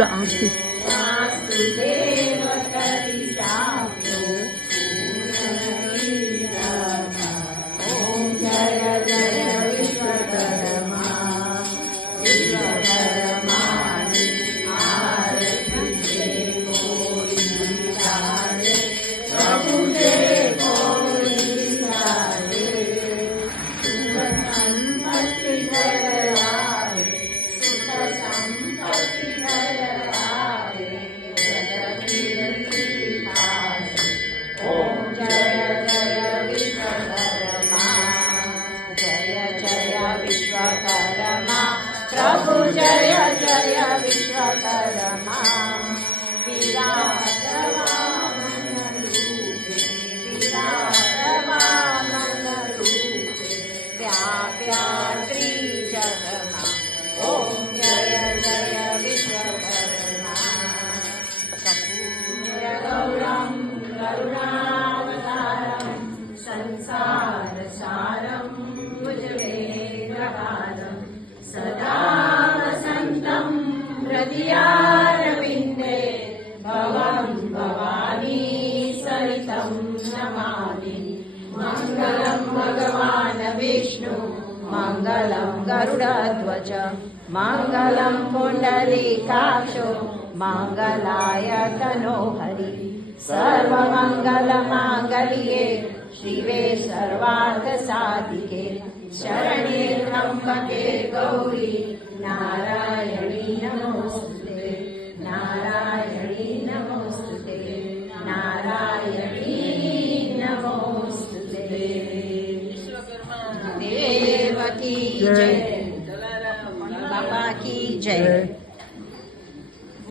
the artist. प्रभु जय जय विश्वकर्मा विराजमान रूपे विराजमान रूपे व्याप्या त्रिजगमा ओम जय जय विश्वकर्मा कर्पूर गौरम करुणावतारम संसार सारम भुजगेन्द्रहारम सदा वसन्तं हृदयारविन्दे भवं भवानी सरितं नमामि मङ्गलं भगवान् विष्णु मङ्गलं गरुडध्वज मङ्गलं पुण्डरीकाक्षो मङ्गलाय तनोहरि सर्वमङ्गलमाङ्गल्ये शिवे सर्वार्थसाधिके शरण्ये त्र्यम्बके गौरी नारायणी नमोस्तुते नारायणी नमोस्तुते नारायणी नमोस्तुते देव की जय बाबा की जय।